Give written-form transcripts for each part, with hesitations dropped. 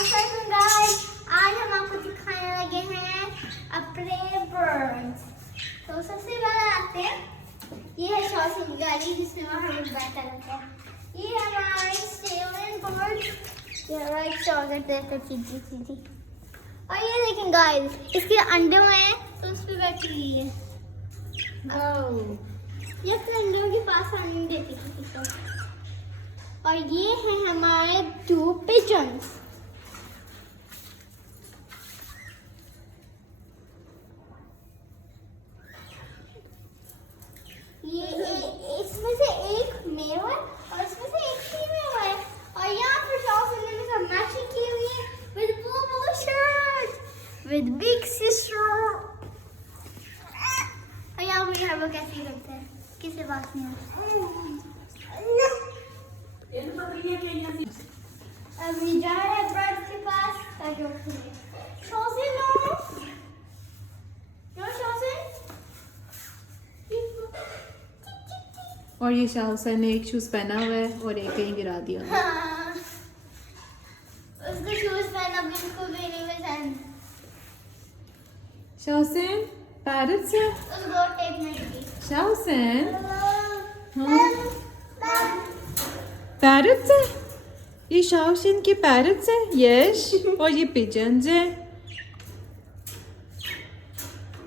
Guys, आज हम आपको दिखाने लगे हैं अपने बर्ड्स। तो सबसे पहले आते हैं, ये है शॉसी की गाड़ी जिसमें हम बैठा रहता है। ये हमारे स्टेवन बर्ड, ये राइट शॉ करते हैं सीधी सीधी। और ये देखें गाइस, इसके अंडे हुए हैं तो उस पे बैठी हुई है। ये अपने अंडों के पास आने नहीं देती किसी को। और ये हैं हमारे 2 पिजन्स। इसमें से एक मेल है और इसमें से एक फीमेल है। और यहाँ पर शॉसन ने सब मैचिंग की हुई है with blue shirt with big sister। और यहाँ पर वो कैसे करते हैं, किसी बात नहीं है। अभी जा रहे हैं बर्ड के पास ताकि वो खेले। शॉसन नो शॉसन। और ये शाह हुसैन ने एक शूज पहना हुआ है और एक कहीं गिरा दिया। हाँ। उसको शूज पहना बिल्कुल भी नहीं पसंद। शाह हुसैन पैरट्स है। उसको टेप नहीं दी। शाह हुसैन पैरट्स है। ये शाह हुसैन के पैरट्स है। यस। और ये पिजन्स है।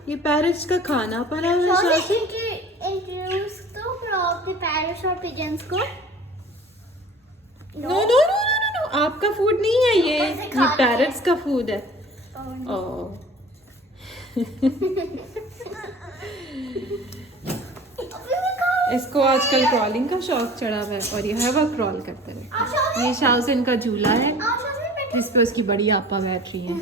ये पैरट्स का खाना पड़ा हुआ है। शाह हुसैन इंट्रोड्यूस तो अपने पैरट्स और पिजन्स को। No no no no no, आपका फूड नहीं है ये पैरट्स का फूड है। ओह इसको आजकल क्रॉलिंग का शौक चढ़ा हुआ है और ये हर वक्त क्रॉल करते रहे। ये शाह हुसैन का झूला है जिस पे उसकी बड़ी आपा बैठ रही है।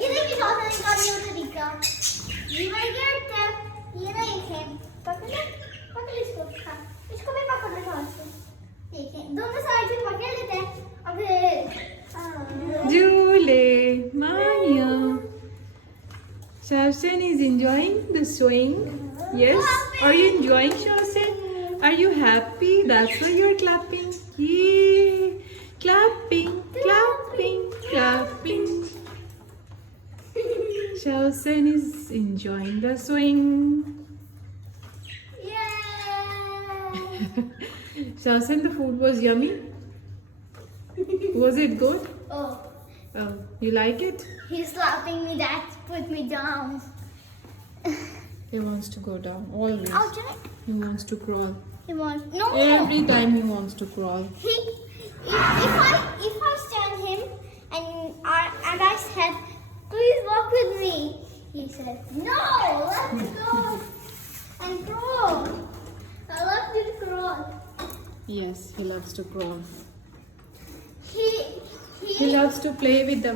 ये देखिए शॉसन का न्यू तरीका। ये नहीं है। पकड़ इसको। हाँ, इसको भी पकड़ लो शॉसन। देखिए दोनों साइड से पकड़ लेते हैं और फिर झूले माया। Shah Hussain is enjoying the swing. Yes. Are you enjoying, Shah Hussain? Are you happy? That's why you're clapping. Yay! Clapping, clapping, clapping. Shah Hussain is enjoying the swing. yeah. Shah Hussain, the food was yummy. Was it good? Oh, You like it? he's slapping me. That put me down. He wants to go down always. I'll try. He wants to crawl. He wants no. Every time he wants to crawl. If I stand him and I said, please walk with me, he said, no, let's go and crawl. I love to crawl. Yes, he loves to crawl. He He loves to play with the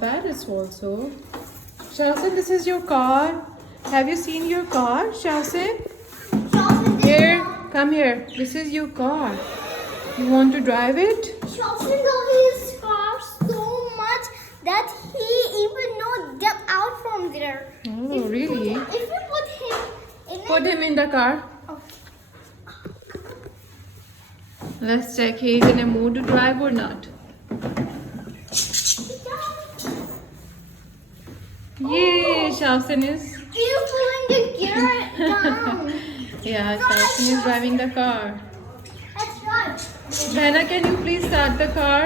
parrots also. Shah Hussain, this is your car. Have you seen your car, Shah Hussain? Here, come here. This is your car. You want to drive it? Shawson loves his car so much that he even not get out from there. Oh, really? If we put him in Put him in the car. Okay. Let's check he is in a mood to drive or not. Yay, Shah Hussain is. He's pulling the gear down. Yeah, Shah Hussain is driving the car. That's right. Bhana, can you please start the car?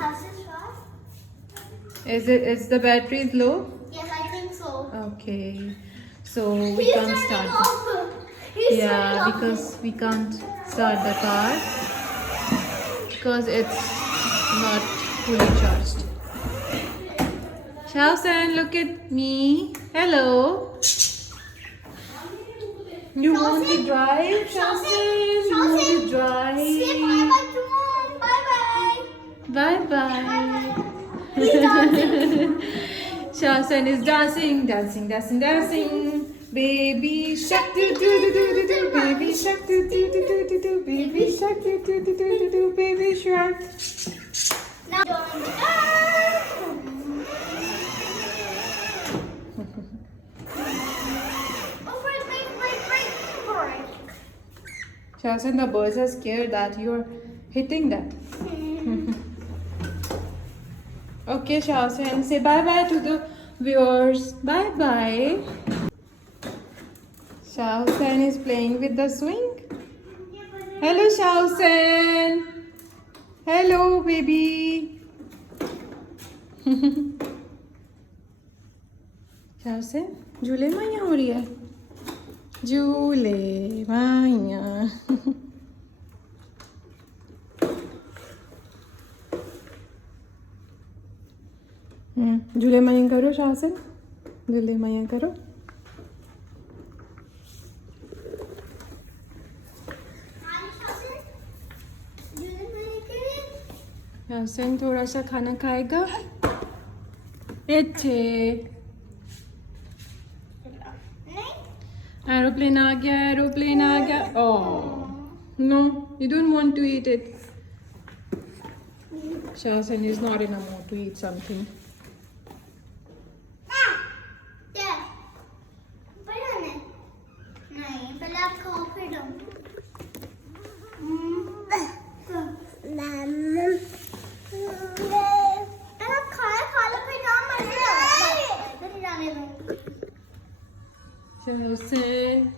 Has this right? Is the battery low? Yes, I think so. Okay, so we He's can't turning start. off. He's turning Yeah, off. because we can't start the car because it's not fully charged. Shah Hussain, look at me. Hello. You want to drive, Shah Hussain? You want to drive? Say bye-bye to mom. Bye-bye. Bye bye. He's dancing. Shah Hussain is dancing, dancing, dancing, dancing. Baby shark do do do do do do. Baby shark do do do do do do. Baby shark do do do do do do. Baby shark. Now join the car. Oh, break. Shahsen, the birds are scared that you're hitting them. Okay, Shahsen, say bye-bye to the viewers. Bye-bye. Shahsen is playing with the swing. Hello, Shahsen. Hello, baby. Shahsen, झूले माइया हो रही है. झूले माइया. झूले माइया करो Shahsen. झूले माइया करो. Shahsen थोड़ा सा खाना खाएगा. अच्छे. Aeroplane आ गया. Aeroplane आ गया. Oh no, you don't want to eat it. Shahsen is not in a mood to eat something. Shahsen,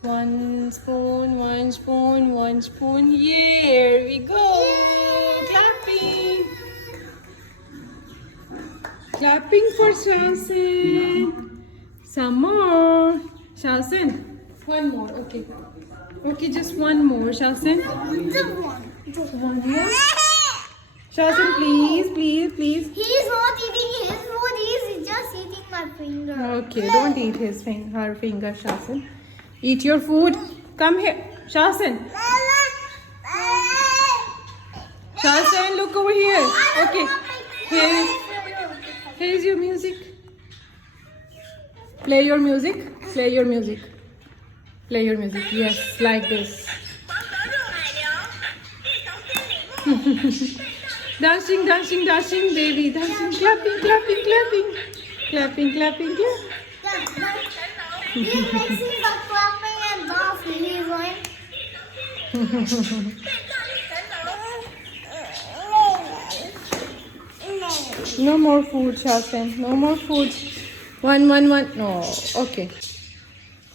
one spoon, one spoon, one spoon. Here we go. Clapping. Clapping for Shahsen. Some more. Shahsen, one more. Okay. Okay, just one more. Shahsen. Just one here. Shahsen, please, please, please. He's not eating his food. He's just eating my finger. Okay, don't eat her finger, Shahsen. Eat your food. Come here, Shahsen. Shahsen, look over here. Okay, here is your music. Play your music. Play your music. Play your music. Yes, like this. Dancing, dancing, dancing, baby, dancing, clapping, clapping, clapping, clapping, clapping, clapping. He's mixing the clapping and dancing. He's like. No more food, Shahsen. No more food. One. No. Okay.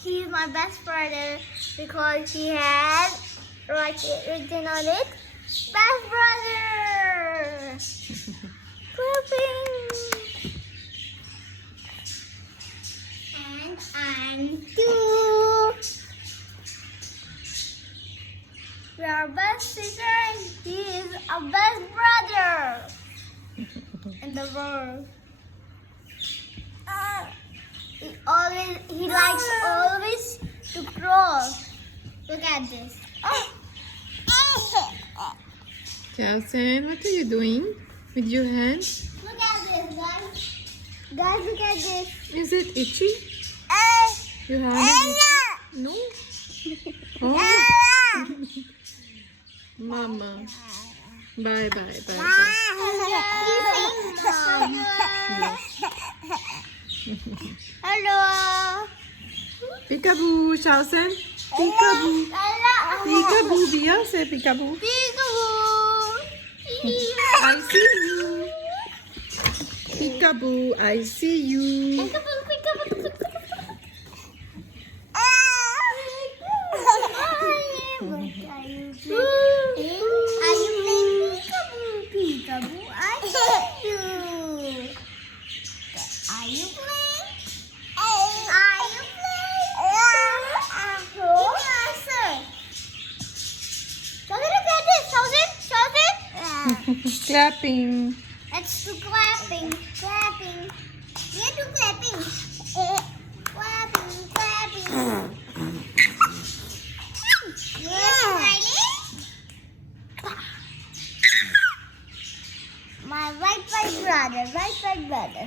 He's my best brother because he has written on it. Best brother. Clapping. And two. We are best sister and he is our best brother in the world. He likes always to crawl. Look at this. Shahsen, what are you doing with your hands? Look at this, guys. Guys, look at this. Is it itchy? You have it itchy? No. Oh. Mama. Bye. Hello. Peekaboo, Shahsen. Peekaboo. Peekaboo, Bia. Say peekaboo. I see you. Peekaboo, I see you. Clapping. Let's do clapping. We do clapping. Clapping. My right brother.